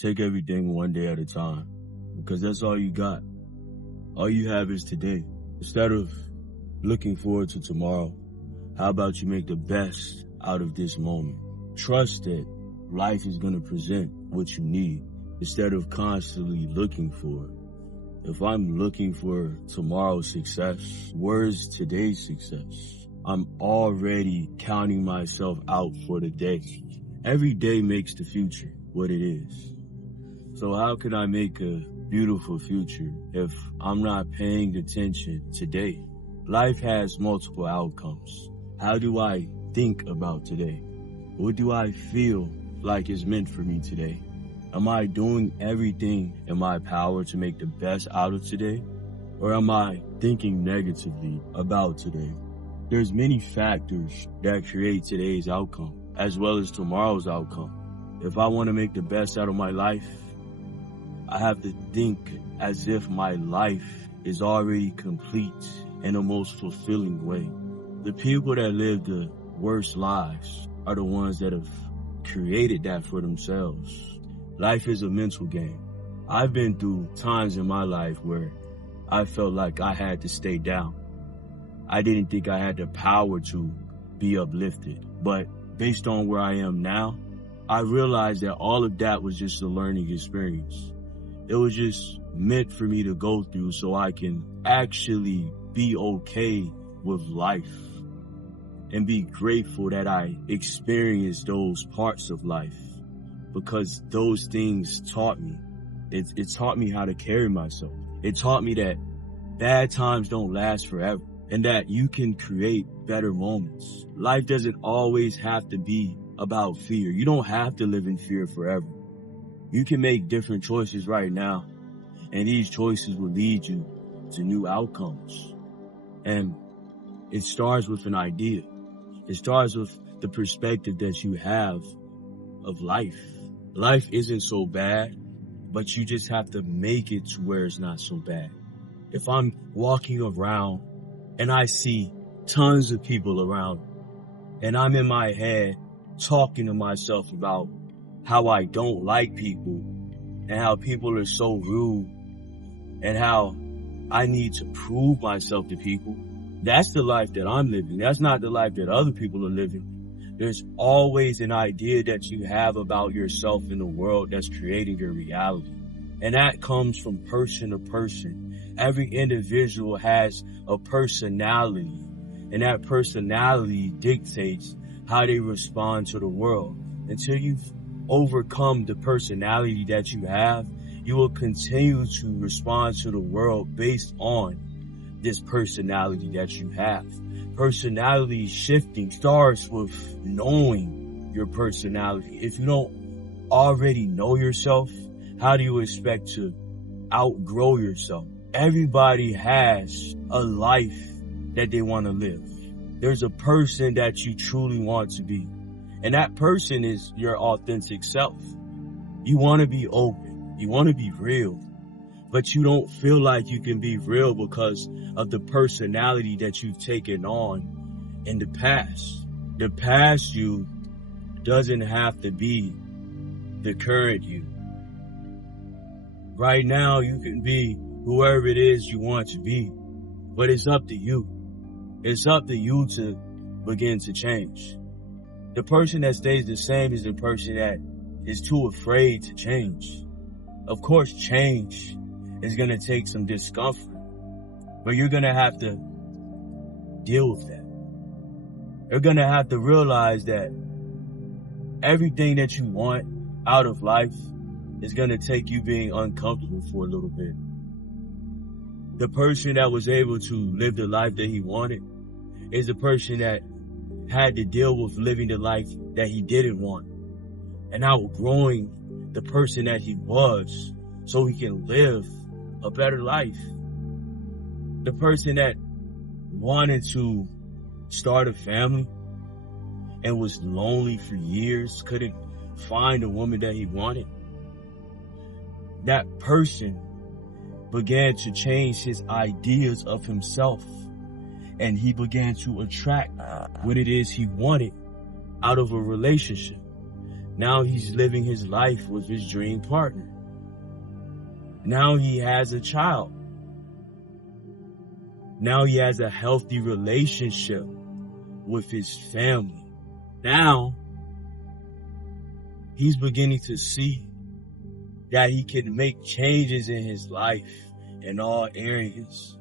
Take everything one day at a time because that's all you got. All you have is today. Instead of looking forward to tomorrow, how about you make the best out of this moment? Trust that life is going to present what you need instead of constantly looking for it. If I'm looking for tomorrow's success, where's today's success? I'm already counting myself out for the day. Every day makes the future what it is. So how can I make a beautiful future if I'm not paying attention today? Life has multiple outcomes. How do I think about today? What do I feel like is meant for me today? Am I doing everything in my power to make the best out of today? Or am I thinking negatively about today? There's many factors that create today's outcome as well as tomorrow's outcome. If I want to make the best out of my life, I have to think as if my life is already complete in the most fulfilling way. The people that live the worst lives are the ones that have created that for themselves. Life is a mental game. I've been through times in my life where I felt like I had to stay down. I didn't think I had the power to be uplifted. But based on where I am now, I realized that all of that was just a learning experience. It was just meant for me to go through so I can actually be okay with life and be grateful that I experienced those parts of life because those things taught me. It taught me how to carry myself. It taught me that bad times don't last forever and that you can create better moments. Life doesn't always have to be about fear. You don't have to live in fear forever. You can make different choices right now, and these choices will lead you to new outcomes. And it starts with an idea. It starts with the perspective that you have of life. Life isn't so bad, but you just have to make it to where it's not so bad. If I'm walking around and I see tons of people around, and I'm in my head talking to myself about how I don't like people and how people are so rude and how I need to prove myself to people. That's the life that I'm living. That's not the life that other people are living. There's always an idea that you have about yourself in the world that's creating your reality. And that comes from person to person. Every individual has a personality, and that personality dictates how they respond to the world. Until you've overcome the personality that you have, you will continue to respond to the world based on this personality that you have. Personality shifting starts with knowing your personality. If you don't already know yourself, how do you expect to outgrow yourself? Everybody has a life that they want to live. There's a person that you truly want to be. And that person is your authentic self. You want to be open. You want to be real. But you don't feel like you can be real because of the personality that you've taken on in the past. The past you doesn't have to be the current you. Right now, you can be whoever it is you want to be. But it's up to you. It's up to you to begin to change. The person that stays the same is the person that is too afraid to change. Of course, change is going to take some discomfort, but you're going to have to deal with that. You're going to have to realize that everything that you want out of life is going to take you being uncomfortable for a little bit. The person that was able to live the life that he wanted is the person that had to deal with living the life that he didn't want and outgrowing the person that he was so he can live a better life. The person that wanted to start a family and was lonely for years, couldn't find a woman that he wanted. That person began to change his ideas of himself, and he began to attract what it is he wanted out of a relationship. Now he's living his life with his dream partner. Now he has a child. Now he has a healthy relationship with his family. Now he's beginning to see that he can make changes in his life in all areas.